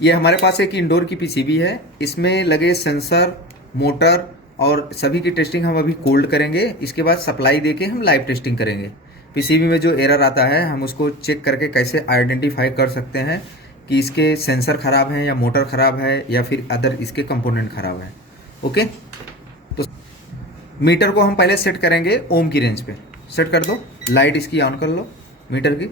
ये हमारे पास एक इंडोर की पीसीबी है, इसमें लगे सेंसर, मोटर और सभी की टेस्टिंग हम अभी कोल्ड करेंगे। इसके बाद सप्लाई देके हम लाइव टेस्टिंग करेंगे। पीसीबी में जो एरर आता है हम उसको चेक करके कैसे आइडेंटिफाई कर सकते हैं कि इसके सेंसर ख़राब हैं या मोटर ख़राब है या फिर अदर इसके कंपोनेंट ख़राब है। ओके, तो मीटर को हम पहले सेट करेंगे ओम की रेंज पे। सेट कर दो, लाइट इसकी ऑन कर लो मीटर की।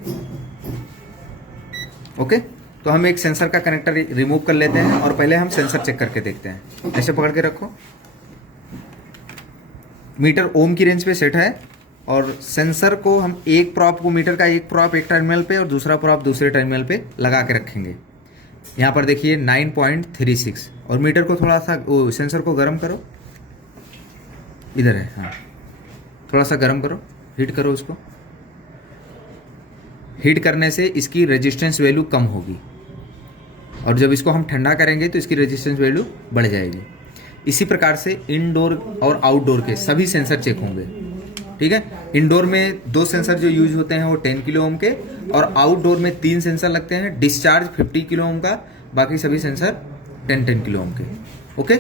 ओके, तो हम एक सेंसर का कनेक्टर रिमूव कर लेते हैं और पहले हम सेंसर चेक करके देखते हैं। ऐसे पकड़ के रखो, मीटर ओम की रेंज पे सेट है और सेंसर को हम एक प्रॉप को, मीटर का एक प्रॉप एक टर्मिनल पे और दूसरा प्रॉप दूसरे टर्मिनल पे लगा के रखेंगे। यहाँ पर देखिए 9.36 और मीटर को थोड़ा सा सेंसर को गर्म करो, इधर है, हाँ थोड़ा सा गर्म करो, हीट करो उसको। हीट करने से इसकी रेजिस्टेंस वैल्यू कम होगी और जब इसको हम ठंडा करेंगे तो इसकी रेजिस्टेंस वैल्यू बढ़ जाएगी। इसी प्रकार से इनडोर और आउटडोर के सभी सेंसर चेक होंगे। ठीक है, इनडोर में 2 सेंसर जो यूज होते हैं वो 10 किलो ओम के और आउटडोर में 3 सेंसर लगते हैं। डिस्चार्ज 50 किलो ओम का, बाकी सभी सेंसर 10 किलो ओम के। ओके,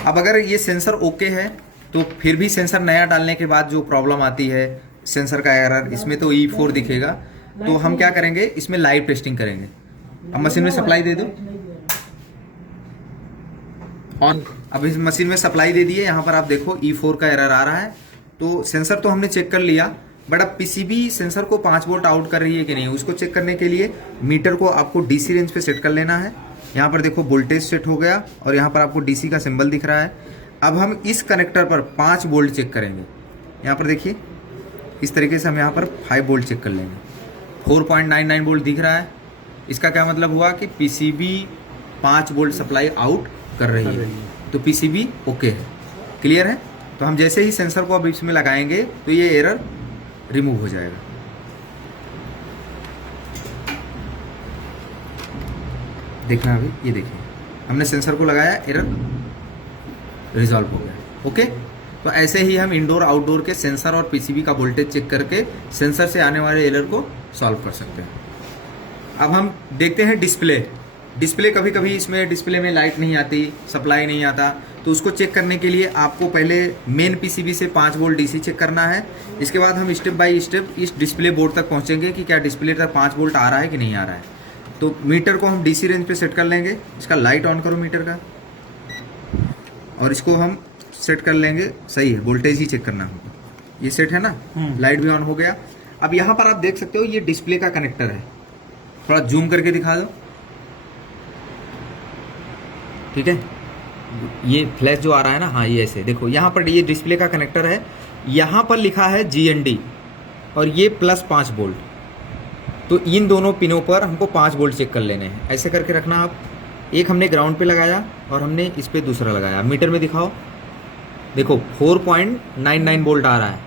अब अगर ये सेंसर ओके है तो फिर भी सेंसर नया डालने के बाद जो प्रॉब्लम आती है सेंसर का एरर, इसमें तो E4 दिखेगा। तो हम क्या करेंगे, इसमें लाइव टेस्टिंग करेंगे। अब मशीन में सप्लाई दे दो ऑन। अब इस मशीन में सप्लाई दे दिए, यहाँ पर आप देखो E4 का एरर आ रहा है। तो सेंसर तो हमने चेक कर लिया, बट अब पीसीबी सेंसर को 5 वोल्ट आउट कर रही है कि नहीं, उसको चेक करने के लिए मीटर को आपको डीसी रेंज पे सेट कर लेना है। यहाँ पर देखो वोल्टेज सेट हो गया और यहाँ पर आपको डीसी का सिंबल दिख रहा है। अब हम इस कनेक्टर पर 5 वोल्ट चेक करेंगे। यहाँ पर देखिए इस तरीके से हम यहाँ पर 5 वोल्ट चेक कर लेंगे। 4.99 वोल्ट दिख रहा है। इसका क्या मतलब हुआ कि पीसीबी 5 वोल्ट सप्लाई आउट कर रही है, तो पीसीबी ओके है। क्लियर है? तो हम जैसे ही सेंसर को अब इसमें लगाएंगे तो ये एरर रिमूव हो जाएगा। देखना अभी, ये देखिए हमने सेंसर को लगाया, एरर रिजॉल्व हो गया। ओके, तो ऐसे ही हम इंडोर आउटडोर के सेंसर और पीसीबी का वोल्टेज चेक करके सेंसर से आने वाले एरर को सॉल्व कर सकते हैं। अब हम देखते हैं डिस्प्ले कभी कभी इसमें डिस्प्ले में लाइट नहीं आती, सप्लाई नहीं आता, तो उसको चेक करने के लिए आपको पहले मेन पीसीबी से 5 वोल्ट डीसी चेक करना है। इसके बाद हम स्टेप बाय स्टेप इस डिस्प्ले बोर्ड तक पहुंचेंगे कि क्या डिस्प्ले तक 5 वोल्ट आ रहा है कि नहीं आ रहा है। तो मीटर को हम डीसी रेंज पे सेट कर लेंगे। इसका लाइट ऑन करो मीटर का और इसको हम सेट कर लेंगे। सही है, वोल्टेज ही चेक करना होगा। ये सेट है ना, लाइट भी ऑन हो गया। अब यहाँ पर आप देख सकते हो ये डिस्प्ले का कनेक्टर है, थोड़ा जूम करके दिखा दो। ठीक है, ये फ्लैश जो आ रहा है ना, हाँ ये ऐसे देखो, यहाँ पर ये डिस्प्ले का कनेक्टर है, यहाँ पर लिखा है GND और ये +5 वोल्ट। तो इन दोनों पिनों पर हमको 5 वोल्ट चेक कर लेने हैं। ऐसे करके रखना आप। एक हमने ग्राउंड पे लगाया और हमने इस पे दूसरा लगाया। मीटर में दिखाओ, देखो 4.99 वोल्ट आ रहा है।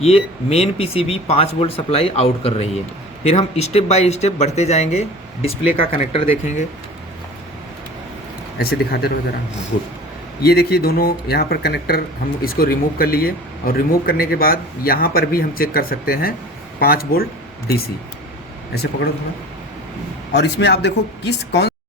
ये main PCB 5 volt supply out कर रही है। फिर हम स्टेप बाय स्टेप बढ़ते जाएंगे, डिस्प्ले का कनेक्टर देखेंगे। ऐसे दिखाते रहो जरा, गुड। ये देखिए दोनों यहाँ पर कनेक्टर हम इसको रिमूव कर लिए और रिमूव करने के बाद यहाँ पर भी हम चेक कर सकते हैं 5 वोल्ट डीसी। ऐसे पकड़ो थोड़ा और इसमें आप देखो कौन